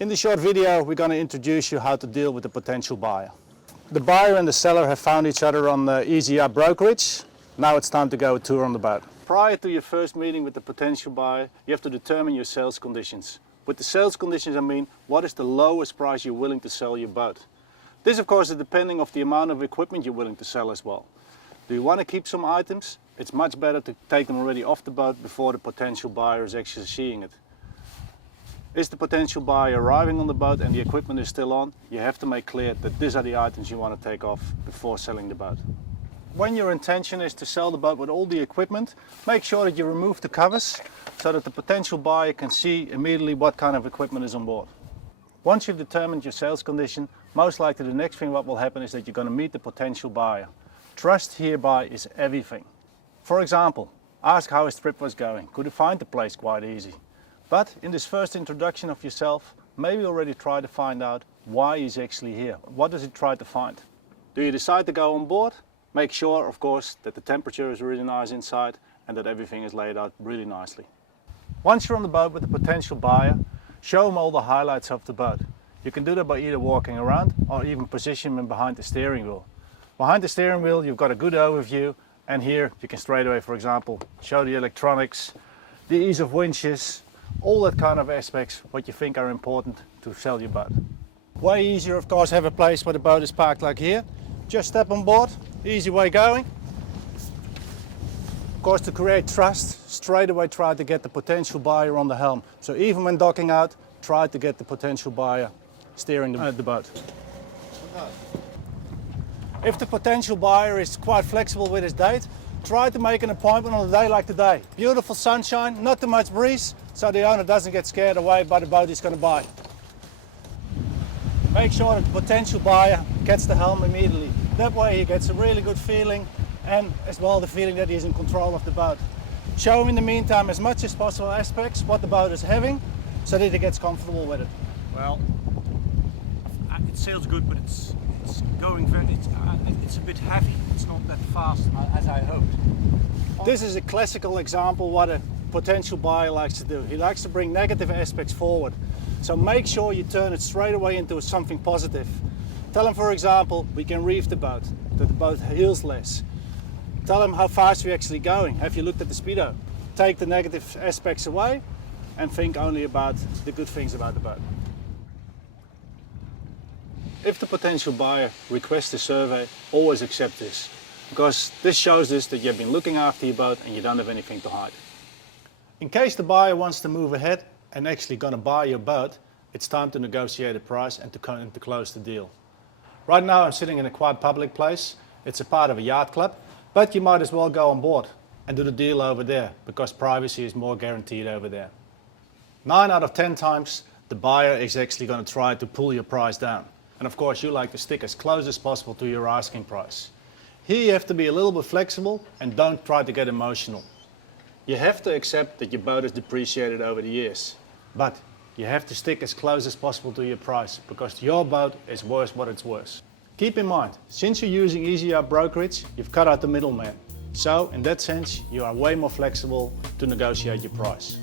In this short video, we're going to introduce you how to deal with the potential buyer. The buyer and the seller have found each other on the Yacht brokerage. Now it's time to go a tour on the boat. Prior to your first meeting with the potential buyer, you have to determine your sales conditions. With the sales conditions, I mean, what is the lowest price you're willing to sell your boat? This, of course, is depending on the amount of equipment you're willing to sell as well. Do you want to keep some items? It's much better to take them already off the boat before the potential buyer is actually seeing it. Is the potential buyer arriving on the boat and the equipment is still on? You have to make clear that these are the items you want to take off before selling the boat. When your intention is to sell the boat with all the equipment, make sure that you remove the covers so that the potential buyer can see immediately what kind of equipment is on board. Once you've determined your sales condition, most likely the next thing what will happen is that you're going to meet the potential buyer. Trust hereby is everything. For example, ask how his trip was going. Could he find the place quite easy? But in this first introduction of yourself, maybe already try to find out why he's actually here. What does he try to find? Do you decide to go on board? Make sure, of course, that the temperature is really nice inside and that everything is laid out really nicely. Once you're on the boat with the potential buyer, show him all the highlights of the boat. You can do that by either walking around or even position him behind the steering wheel. Behind the steering wheel, you've got a good overview, and here you can straight away, for example, show the electronics, the ease of winches, all that kind of aspects what you think are important to sell your boat. Way easier, of course, have a place where the boat is parked like here. Just step on board, easy way going. Of course, to create trust, straight away try to get the potential buyer on the helm. So even when docking out, try to get the potential buyer steering the boat. If the potential buyer is quite flexible with his date, try to make an appointment on a day like today. Beautiful sunshine, not too much breeze, so the owner doesn't get scared away by the boat he's going to buy. Make sure that the potential buyer gets the helm immediately. That way he gets a really good feeling and as well the feeling that he's in control of the boat. Show him in the meantime as much as possible aspects what the boat is having so that he gets comfortable with it. Well, it sails good, but it's going very, it's a bit heavy. It's not that fast as I hoped. This is a classical example what a potential buyer likes to do. He likes to bring negative aspects forward. So make sure you turn it straight away into something positive. Tell him, for example, we can reef the boat, that the boat heels less. Tell him how fast we're actually going. Have you looked at the speedo? Take the negative aspects away and think only about the good things about the boat. If the potential buyer requests a survey, always accept this, because this shows us that you've been looking after your boat and you don't have anything to hide. In case the buyer wants to move ahead and actually going to buy your boat, it's time to negotiate a price and to close the deal. Right now I'm sitting in a quite public place. It's a part of a yacht club, but you might as well go on board and do the deal over there because privacy is more guaranteed over there. 9 out of 10 times the buyer is actually going to try to pull your price down. And of course you like to stick as close as possible to your asking price. Here you have to be a little bit flexible and don't try to get emotional. You have to accept that your boat is depreciated over the years, but you have to stick as close as possible to your price because your boat is worth what it's worth. Keep in mind, since you're using Yacht brokerage, you've cut out the middleman. So in that sense, you are way more flexible to negotiate your price.